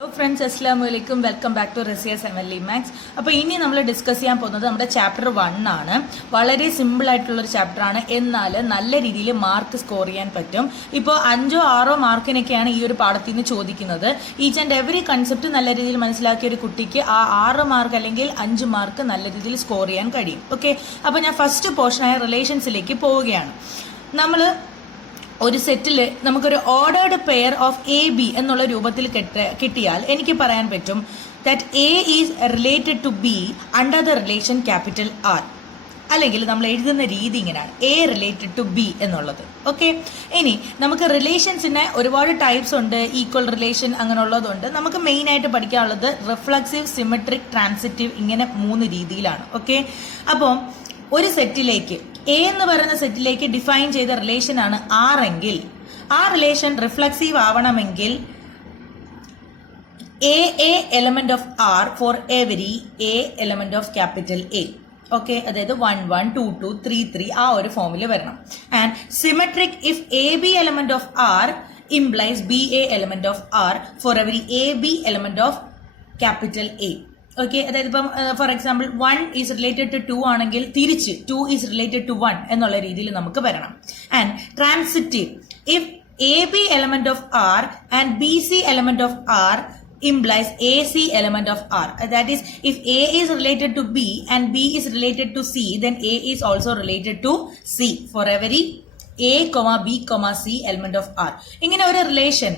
Hello friends, Assalamu alaikum. Welcome back to Resia 7 Max. അപ്പോൾ ഇനി നമ്മൾ ഡിസ്കസ് ചെയ്യാൻ പോകുന്നത് നമ്മുടെ ചാപ്റ്റർ 1 ആണ്. വളരെ സിമ്പിൾ ആയിട്ടുള്ള ഒരു ചാപ്റ്റർ ആണ്. എന്നാൽ നല്ല രീതിയിൽ മാർക്ക് സ്കോർ ചെയ്യാൻ പറ്റും. ഇപ്പോൾ 5ഓ 6ഓ മാർക്കിനൊക്കെയാണ് ഈ ഒരു പാഠത്തിൽ നിന്ന് ചോദിക്കുന്നത്. ഈച്ച് ആൻഡ് എവറി കൺസെപ്റ്റ് നല്ല രീതിയിൽ മനസ്സിലാക്കിയ ഒരു കുട്ടിക്ക് ആ 6 മാർക്ക് അല്ലെങ്കിൽ 5 മാർക്ക് നല്ല രീതിയിൽ സ്കോർ ചെയ്യാൻ കഴിയും. ഓക്കെ, അപ്പോൾ ഞാൻ ഫസ്റ്റ് പോർഷനായ റിലേഷൻസിലേക്ക് പോവുകയാണ്. നമ്മൾ ഒരു സെറ്റിൽ നമുക്കൊരു ordered pair of A B എന്നുള്ള രൂപത്തിൽ കിട്ടിയാൽ എനിക്ക് പറയാൻ പറ്റും that A is related to B under the relation capital R. അല്ലെങ്കിൽ നമ്മൾ എഴുതുന്ന രീതി ഇങ്ങനെയാണ്, എ റിലേറ്റഡ് ടു ബി എന്നുള്ളത്. ഓക്കെ, ഇനി നമുക്ക് റിലേഷൻസിന് ഒരുപാട് ടൈപ്സ് ഉണ്ട്, ഈക്വൽ റിലേഷൻ അങ്ങനെയുള്ളതുണ്ട്. നമുക്ക് മെയിൻ ആയിട്ട് പഠിക്കാനുള്ളത് റിഫ്ലക്സീവ്, സിമെട്രിക്, ട്രാൻസിറ്റീവ്, ഇങ്ങനെ 3 രീതിയിലാണ്. ഓക്കെ, അപ്പോൾ ഒരു സെറ്റിലേക്ക് എ എന്ന് പറയുന്ന സെറ്റിലേക്ക് ഡിഫൈൻ ചെയ്ത റിലേഷൻ ആണ് ആർ എങ്കിൽ ആ റിലേഷൻ റിഫ്ലക്സീവ് ആവണമെങ്കിൽ A element of R for every A element of capital A. Okay, അതായത് 1 1 2 2 3 3 ആ ഒരു ഫോമിൽ വരണം. And symmetric if A B element of R implies B A element of R for every A B element of capital A. Okay, അതായത് ഇപ്പം for example 1 is related to 2 ആണെങ്കിൽ തിരിച്ച് 2 is related to 1 എന്നുള്ള രീതിയിൽ നമുക്ക് വരണം. And transitive if A B element of R and B C element of R implies AC element of R. That is, if A is related to B and B is related to C, then A is also related to C for every A, B, C element of R. ഇങ്ങനെ ഒരു relation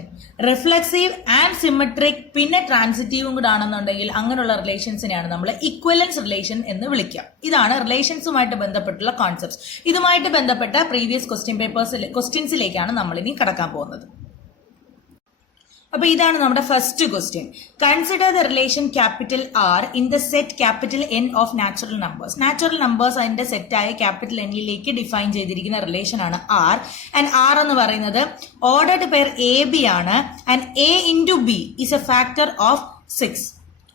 reflexive and symmetric പിന്നെ ട്രാൻസിറ്റീവും കൂടെ ആണെന്നുണ്ടെങ്കിൽ അങ്ങനെയുള്ള റിലേഷൻസിനെയാണ് നമ്മൾ ഇക്വലൻസ് relation എന്ന് വിളിക്കുക. ഇതാണ് റിലേഷൻസുമായിട്ട് ബന്ധപ്പെട്ടുള്ള കോൺസെപ്റ്റ്സ്. ഇതുമായിട്ട് ബന്ധപ്പെട്ട പ്രീവിയസ് ക്വസ്റ്റ്യൻസിലേക്കാണ് നമ്മൾ ഇനി കടക്കാൻ പോകുന്നത്. അപ്പൊ ഇതാണ് നമ്മുടെ first question. Consider the relation capital R in the set capital N of natural numbers. Natural numbers അതിന്റെ സെറ്റായ ക്യാപിറ്റൽ എന്നിലേക്ക് ഡിഫൈൻ ചെയ്തിരിക്കുന്ന റിലേഷൻ ആണ് ആർ. ആൻഡ് ആർ എന്ന് പറയുന്നത് ഓർഡർഡ് പെയർ എ ബി ആണ്. And A into B is a factor of 6.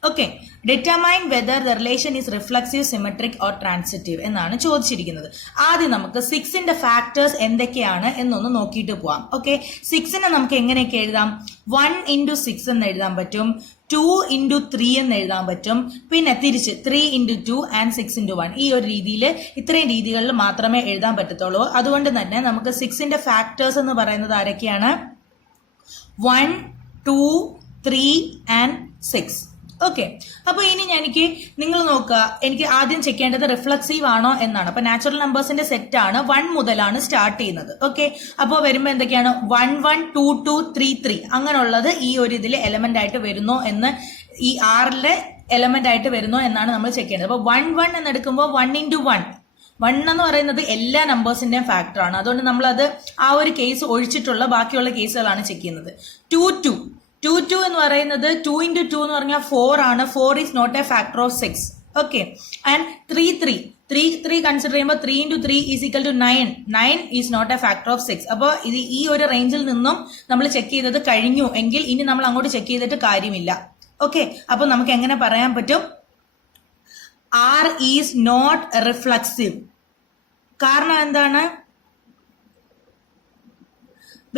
Okay, determine whether the relation is reflexive, symmetric or transitive എന്നാണ് ചോദിച്ചിരിക്കുന്നത്. ആദ്യം നമുക്ക് 6ന്റെ ഫാക്ടേഴ്സ് എന്തൊക്കെയാണ് എന്നൊന്ന് നോക്കിയിട്ട് പോവാം. ഓക്കെ, 6നെ നമുക്ക് എങ്ങനെയൊക്കെ എഴുതാം? 1 ഇൻറ്റു 6 എന്ന് എഴുതാൻ പറ്റും, 2 ഇൻറ്റു 3 എന്ന് എഴുതാൻ പറ്റും, പിന്നെ തിരിച്ച് 3 ഇൻറ്റു 2 ആൻഡ് 6 ഇൻറ്റു 1. ഈ ഒരു രീതിയിൽ ഇത്രയും രീതികളിൽ മാത്രമേ എഴുതാൻ പറ്റത്തുള്ളൂ. അതുകൊണ്ട് തന്നെ നമുക്ക് 6ന്റെ ഫാക്ടേഴ്സ് എന്ന് പറയുന്നത് ആരൊക്കെയാണ്? 1 2 3 ആൻഡ് 6. ഓക്കെ, അപ്പൊ ഇനി നിങ്ങൾ നോക്കുക, എനിക്ക് ആദ്യം ചെക്ക് ചെയ്യേണ്ടത് റിഫ്ലക്സീവ് ആണോ എന്നാണ്. അപ്പൊ നാച്ചുറൽ നമ്പേഴ്സിന്റെ സെറ്റ് ആണ് 1 മുതലാണ് സ്റ്റാർട്ട് ചെയ്യുന്നത്. ഓക്കെ, അപ്പോൾ വരുമ്പോൾ എന്തൊക്കെയാണ്? 1 1 2 2 3 3 അങ്ങനെയുള്ളത് ഈ ഒരു ഇതിൽ എലമെന്റ് ആയിട്ട് വരുന്നോ എന്ന്, ഈ ആറിലെ എലമെന്റ് ആയിട്ട് വരുന്നോ എന്നാണ് നമ്മൾ ചെക്ക് ചെയ്യുന്നത്. അപ്പൊ 1 1 എന്ന് എടുക്കുമ്പോൾ 1 ഇൻറ്റു 1 എന്ന് പറയുന്നത് എല്ലാ നമ്പേഴ്സിന്റെയും ഫാക്ടർ ആണ്. അതുകൊണ്ട് നമ്മൾ അത് ആ ഒരു കേസ് ഒഴിച്ചിട്ടുള്ള ബാക്കിയുള്ള കേസുകളാണ് ചെക്ക് ചെയ്യുന്നത്. 2 2 എന്ന് പറയുന്നത് 2 ഇൻറ്റു 2 എന്ന് പറഞ്ഞാൽ 4 ആണ്. 4 is not a factor of 6. Okay, and 3 consider ചെയ്യുമ്പോൾ 3 into 3 is equal to 9 is not a factor of 6. അപ്പോൾ ഇത് ഈ ഒരു റേഞ്ചിൽ നിന്നും നമ്മൾ ചെക്ക് ചെയ്തത് കഴിഞ്ഞു എങ്കിൽ ഇനി നമ്മൾ അങ്ങോട്ട് ചെക്ക് ചെയ്തിട്ട് കാര്യമില്ല. ഓക്കെ, അപ്പൊ നമുക്ക് എങ്ങനെ പറയാൻ പറ്റും? R is not reflexive. കാരണം എന്താണ്?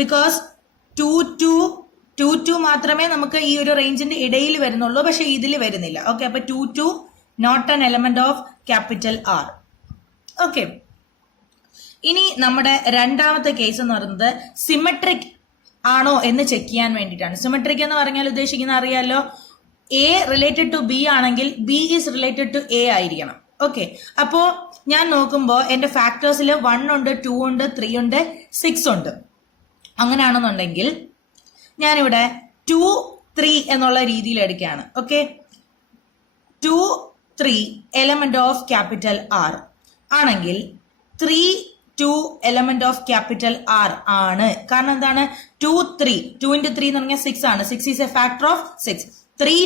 ബിക്കോസ് 2 2 മാത്രമേ നമുക്ക് ഈ ഒരു റേഞ്ചിന്റെ ഇടയിൽ വരുന്നുള്ളൂ, പക്ഷെ ഇതിൽ വരുന്നില്ല. ഓക്കെ, അപ്പൊ 2 2 not an element of capital R. Okay, ഇനി നമ്മുടെ രണ്ടാമത്തെ കേസ് എന്ന് പറയുന്നത് സിമെട്രിക് ആണോ എന്ന് ചെക്ക് ചെയ്യാൻ വേണ്ടിയിട്ടാണ്. സിമെട്രിക് എന്ന് പറഞ്ഞാൽ ഉദ്ദേശിക്കുന്ന അറിയാലോ, എ റിലേറ്റഡ് ടു ബി ആണെങ്കിൽ B is related to A ആയിരിക്കണം. ഓക്കെ, അപ്പോ ഞാൻ നോക്കുമ്പോൾ എന്റെ ഫാക്ടേഴ്സിൽ 1 ഉണ്ട്, 2 ഉണ്ട്, 3 ഉണ്ട്, 6 ഉണ്ട്. അങ്ങനെയാണെന്നുണ്ടെങ്കിൽ ഞാനിവിടെ 2 3 എന്നുള്ള രീതിയിൽ എടുക്കുകയാണ്. Okay, 2 3 element of capital R ആണെങ്കിൽ 3 2 എലമെന്റ് ഓഫ് ക്യാപിറ്റൽ ആർ ആണ്. കാരണം എന്താണ്? 2 2 ഇൻറ്റു 3 എന്ന് പറഞ്ഞാൽ 6 ആണ്. 6 is a factor of 6. 3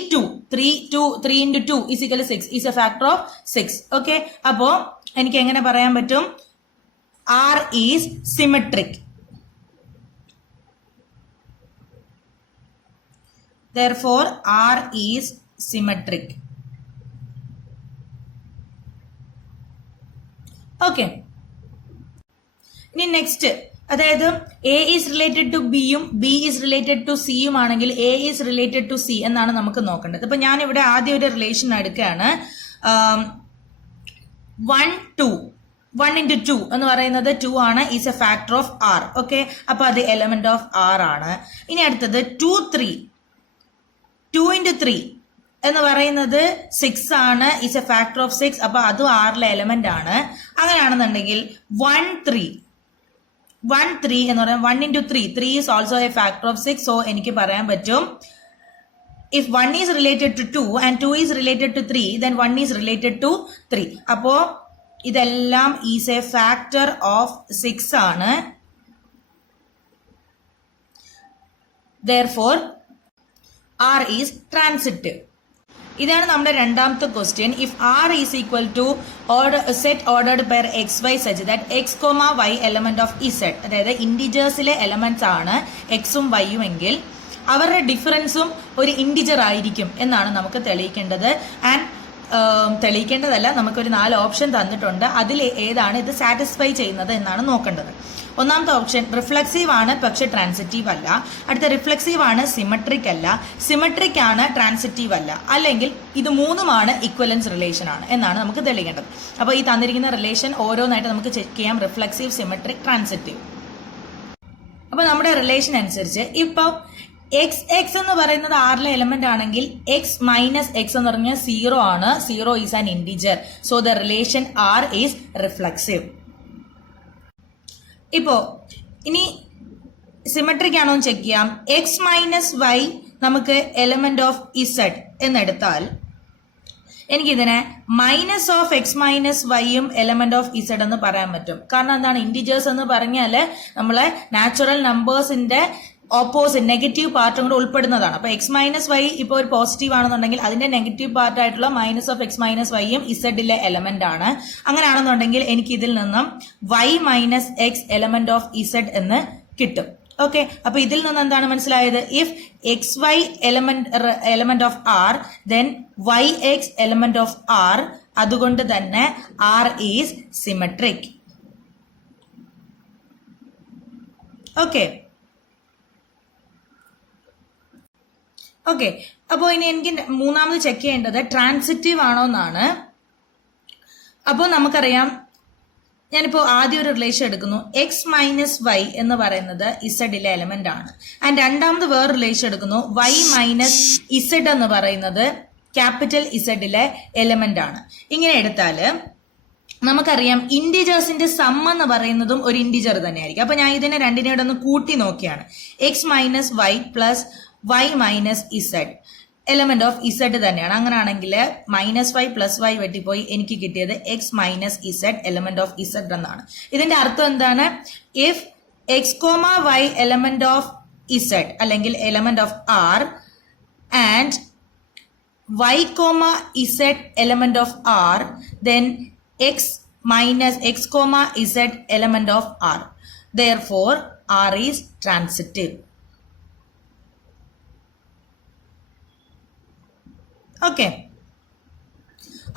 into 2 is equal 6 is a factor of 6. Okay, അപ്പോ എനിക്ക് എങ്ങനെ പറയാൻ പറ്റും? R is symmetric. Therefore, R is symmetric. Okay. ഇനി നെക്സ്റ്റ് അതായത് എ ഈസ് റിലേറ്റഡ് ടു ബിയും ബി ഈസ് റിലേറ്റഡ് ടു സിയും ആണെങ്കിൽ A is related to C എന്നാണ് നമുക്ക് നോക്കേണ്ടത്. ഇപ്പൊ ഞാൻ ഇവിടെ ആദ്യം ഒരു റിലേഷൻ എടുക്കുകയാണ്. 1 2 1 into 2 എന്ന് പറയുന്നത് 2 ആണ്, is a factor of R. Okay, അപ്പൊ അത് എലമെന്റ് ഓഫ് ആർ ആണ്. ഇനി അടുത്തത് 2 3 2 into 3 എന്ന് പറയുന്നത് 6 ആണ്, ഈസ് എ ഫാക്ടർ ഓഫ് 6, അപ്പൊ അതും ആറിലെ എലമെന്റ് ആണ്. അങ്ങനെയാണെന്നുണ്ടെങ്കിൽ 1 3 എന്ന് പറയുന്നത് 1 into 3 is also A factor of 6. So എനിക്ക് പറയാൻ പറ്റും if 1 is related to 2 and 2 is related to 3 then 1 is related to 3. അപ്പോ ഇതെല്ലാം is a factor of 6 ആണ്. therefore R is transitive. ഇതാണ് നമ്മുടെ രണ്ടാമത്തെ question. If R is equal to set ordered per xy such that x, y element of z, അതായത് ഇൻഡിജേഴ്സിലെ elements ആണ് എക്സും വൈയും എങ്കിൽ അവരുടെ ഡിഫറൻസും ഒരു ഇൻഡിജർ ആയിരിക്കും എന്നാണ് നമുക്ക് തെളിയിക്കേണ്ടത്. ആൻഡ് തെളിയിക്കേണ്ടതല്ല, നമുക്കൊരു 4 ഓപ്ഷൻ തന്നിട്ടുണ്ട്. അതിൽ ഏതാണ് ഇത് സാറ്റിസ്ഫൈ ചെയ്യുന്നത് എന്നാണ് നോക്കേണ്ടത്. ഒന്നാമത്തെ ഓപ്ഷൻ റിഫ്ലെക്സീവ് ആണ് പക്ഷെ ട്രാൻസിറ്റീവ് അല്ല. അടുത്ത റിഫ്ലെക്സീവ് ആണ് സിമെട്രിക് അല്ല. സിമെട്രിക് ആണ് ട്രാൻസിറ്റീവ് അല്ല. അല്ലെങ്കിൽ ഇത് മൂന്നുമാണ് ഇക്വലൻസ് റിലേഷൻ ആണ് എന്നാണ് നമുക്ക് തെളിയിക്കേണ്ടത്. അപ്പോൾ ഈ തന്നിരിക്കുന്ന റിലേഷൻ ഓരോന്നായിട്ട് നമുക്ക് ചെക്ക് ചെയ്യാം. Reflexive, symmetric, transitive. അപ്പോൾ നമ്മുടെ റിലേഷൻ അനുസരിച്ച് ഇപ്പോൾ എക്സ് എന്ന് പറയുന്നത് ആറിലെ എലമെന്റ് ആണെങ്കിൽ എക്സ് മൈനസ് എക്സ് എന്ന് പറഞ്ഞാൽ 0 ആണ്. 0 is an integer. So the relation R is reflexive. ഇപ്പോ ഇനി സിമെട്രിക് ആണോ എന്ന് ചെക്ക് ചെയ്യാം. എക്സ് മൈനസ് വൈ നമുക്ക് എലമെന്റ് ഓഫ് ഇസഡ് എന്നെടുത്താൽ എനിക്കിതിനെ മൈനസ് ഓഫ് എക്സ് മൈനസ് വൈയും എലമെന്റ് ഓഫ് ഇസഡ് എന്ന് പറയാൻ പറ്റും. കാരണം എന്താണ്, ഇൻഡിജേഴ്സ് എന്ന് പറഞ്ഞാല് നമ്മളെ നാച്ചുറൽ നമ്പേഴ്സിന്റെ ഓപ്പോസിറ്റ് നെഗറ്റീവ് പാർട്ടും കൂടെ ഉൾപ്പെടുന്നതാണ്. അപ്പൊ എക്സ് മൈനസ് വൈ ഇപ്പോൾ ഒരു പോസിറ്റീവ് ആണെന്നുണ്ടെങ്കിൽ അതിന്റെ നെഗറ്റീവ് പാർട്ടായിട്ടുള്ള മൈനസ് ഓഫ് എക്സ് മൈനസ് വൈയും ഇസഡിലെ എലമെന്റ് ആണ്. അങ്ങനെയാണെന്നുണ്ടെങ്കിൽ എനിക്ക് ഇതിൽ നിന്നും y minus x element of Z എന്ന് കിട്ടും. ഓക്കെ, അപ്പൊ ഇതിൽ നിന്ന് എന്താണ് മനസ്സിലായത്? If x y element of R then y x element of R, അതുകൊണ്ട് തന്നെ R is symmetric. Okay okay അപ്പോൾ ഇനി എനിക്ക് മൂന്നാമത് ചെക്ക് ചെയ്യേണ്ടത് ട്രാൻസിറ്റീവ് ആണോ എന്നാണ്. അപ്പോൾ നമുക്കറിയാം, ഞാനിപ്പോൾ ആദ്യം ഒരു റിലേഷൻ എടുക്കുന്നു. എക്സ് മൈനസ് വൈ എന്ന് പറയുന്നത് ഇസഡിലെ എലമെന്റ് ആണ്. ആൻഡ് രണ്ടാമത് വേറെ റിലേഷൻ എടുക്കുന്നു. വൈ മൈനസ് ഇസഡ് എന്ന് പറയുന്നത് ക്യാപിറ്റൽ ഇസഡിലെ എലമെന്റ് ആണ്. ഇങ്ങനെ എടുത്താല് നമുക്കറിയാം ഇൻഡിജേഴ്സിന്റെ സം എന്ന് പറയുന്നതും ഒരു ഇൻഡിജർ തന്നെയായിരിക്കും. അപ്പൊ ഞാൻ ഇതിനെ രണ്ടിനെയും ഒന്ന് കൂട്ടി നോക്കിയാണ്. X minus y plus y minus z element of Z തന്നെയാണ്. അങ്ങനെയാണെങ്കിൽ മൈനസ് വൈ പ്ലസ് വൈ വെട്ടിപ്പോയി എനിക്ക് കിട്ടിയത് x minus z element of Z എന്നാണ്. ഇതിന്റെ അർത്ഥം എന്താണ്? If x comma y element of Z അല്ലെങ്കിൽ element of R and y comma z element of R then x minus x comma z element of R. Therefore, R is transitive. Okay.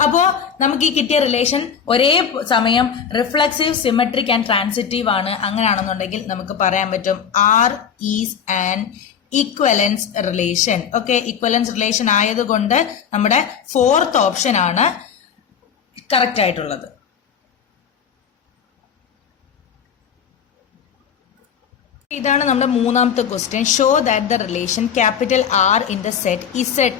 അപ്പോ നമുക്ക് ഈ കിട്ടിയ relation ഒരേ സമയം reflexive, symmetric and transitive ആണ്. അങ്ങനെയാണെന്നുണ്ടെങ്കിൽ നമുക്ക് പറയാൻ പറ്റും R is an equivalence relation. Okay, equivalence relation ആയതുകൊണ്ട് നമ്മുടെ ഫോർത്ത് ഓപ്ഷൻ ആണ് കറക്റ്റ് ആയിട്ടുള്ളത്. ഇതാണ് നമ്മുടെ മൂന്നാമത്തെ question. Show that the relation capital R in the set Z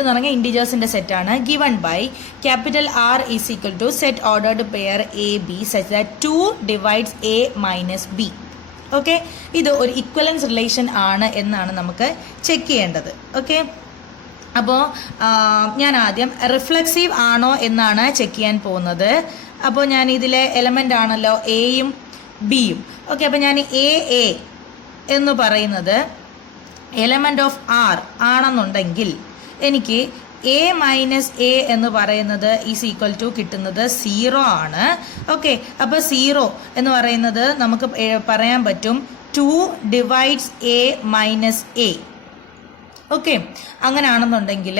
എന്ന് പറഞ്ഞാൽ ഇൻഡിജേഴ്സിന്റെ സെറ്റ് ആണ്. Given by capital R is equal to set ordered pair A B such that 2 divides A minus B. Okay, ഇത് ഒരു ഇക്വലൻസ് relation ആണ് എന്നാണ് നമുക്ക് check ചെയ്യേണ്ടത്. ഓക്കെ, അപ്പോൾ ഞാൻ ആദ്യം റിഫ്ലെക്സീവ് ആണോ എന്നാണ് ചെക്ക് ചെയ്യാൻ പോകുന്നത്. അപ്പോൾ ഞാൻ ഇതിലെ എലമെന്റ് ആണല്ലോ എയും ബിയും. ഓക്കെ, അപ്പോൾ ഞാൻ എ എന്ന് പറയുന്നത് എലമെന്റ് ഓഫ് ആർ ആണെന്നുണ്ടെങ്കിൽ എനിക്ക് എ മൈനസ് എ എന്ന് പറയുന്നത് ഈസ് ഈക്വൽ ടു കിട്ടുന്നത് 0 ആണ്. ഓക്കെ, അപ്പോൾ 0 എന്ന് പറയുന്നത് നമുക്ക് പറയാൻ പറ്റും 2 divides A minus A. Okay, അങ്ങനെയാണെന്നുണ്ടെങ്കിൽ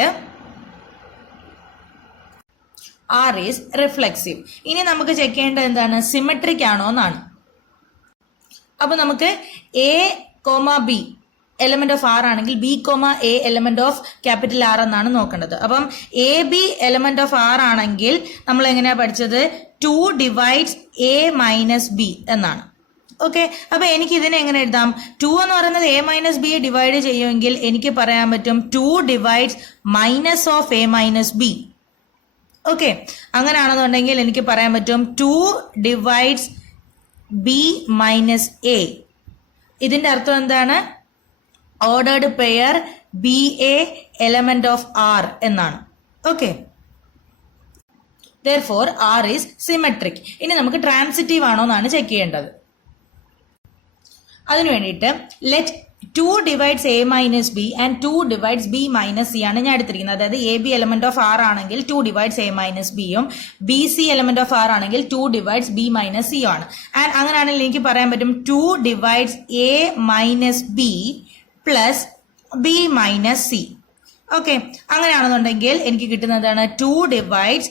ആർ ഈസ് റിഫ്ലെക്സീവ്. ഇനി നമുക്ക് ചെക്ക് ചെയ്യേണ്ടത് എന്താണ്? സിമെട്രിക് ആണോ എന്നാണ്. അപ്പൊ നമുക്ക് a comma b element of R ആണെങ്കിൽ b comma a element of capital R എന്നാണ് നോക്കേണ്ടത്. അപ്പം a B element of R ആണെങ്കിൽ നമ്മൾ എങ്ങനെയാ പഠിച്ചത്? 2 ഡിവൈഡ്സ് എ മൈനസ് ബി എന്നാണ്. ഓക്കെ, അപ്പൊ എനിക്ക് ഇതിനെ എങ്ങനെ എഴുതാം? 2 എന്ന് പറയുന്നത് എ മൈനസ് ബിയെ ഡിവൈഡ് ചെയ്യുമെങ്കിൽ എനിക്ക് പറയാൻ പറ്റും 2 divides minus of a minus B. Okay, അങ്ങനെയാണെന്നുണ്ടെങ്കിൽ എനിക്ക് പറയാൻ പറ്റും 2 ഡിവൈഡ്സ് ബി മൈനസ് എ. ഇതിന്റെ അർത്ഥം എന്താണ്? Ordered pair b A element of R എന്നാണ്. Okay, therefore R is symmetric. ഇനി നമുക്ക് ട്രാൻസിറ്റീവ് ആണോ എന്നാണ് ചെക്ക് ചെയ്യേണ്ടത്. അതിനു വേണ്ടിയിട്ട് let 2 divides A minus b and 2 divides b minus c ആണ് ഞാൻ എടുത്തിരിക്കുന്നത്. അതായത് a B element of R ആണെങ്കിൽ 2 ഡിവൈഡ്സ് എ മൈനസ് ബിയും b C element of R ആണെങ്കിൽ 2 ഡിവൈഡ്സ് ബി മൈനസ് സി ആണ്. ആൻഡ് അങ്ങനെയാണെങ്കിൽ എനിക്ക് പറയാൻ പറ്റും 2 divides A minus b plus b minus c. Okay, അങ്ങനെയാണെന്നുണ്ടെങ്കിൽ എനിക്ക് കിട്ടുന്നതാണ് 2 divides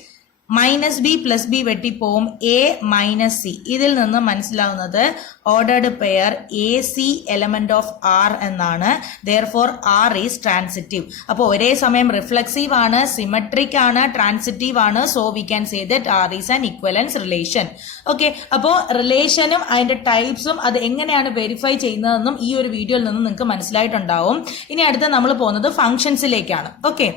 minus b plus b വെട്ടിപ്പോവും എ മൈനസ് സി. ഇതിൽ നിന്ന് മനസ്സിലാവുന്നത് ordered pair a c element of R എന്നാണ്. Therefore R is transitive. അപ്പോൾ ഒരേ സമയം റിഫ്ലെക്സീവ് ആണ്, സിമെട്രിക് ആണ്, ട്രാൻസിറ്റീവ് ആണ്. So we can say that R is an equivalence relation. Okay, അപ്പോൾ റിലേഷനും അതിന്റെ ടൈപ്സും അത് എങ്ങനെയാണ് വെരിഫൈ ചെയ്യുന്നതെന്നും ഈ ഒരു വീഡിയോയിൽ നിന്ന് നിങ്ങൾക്ക് മനസ്സിലായിട്ടുണ്ടാവും. ഇനി അടുത്ത നമ്മൾ പോകുന്നത് ഫംഗ്ഷൻസിലേക്കാണ്. ഓക്കെ,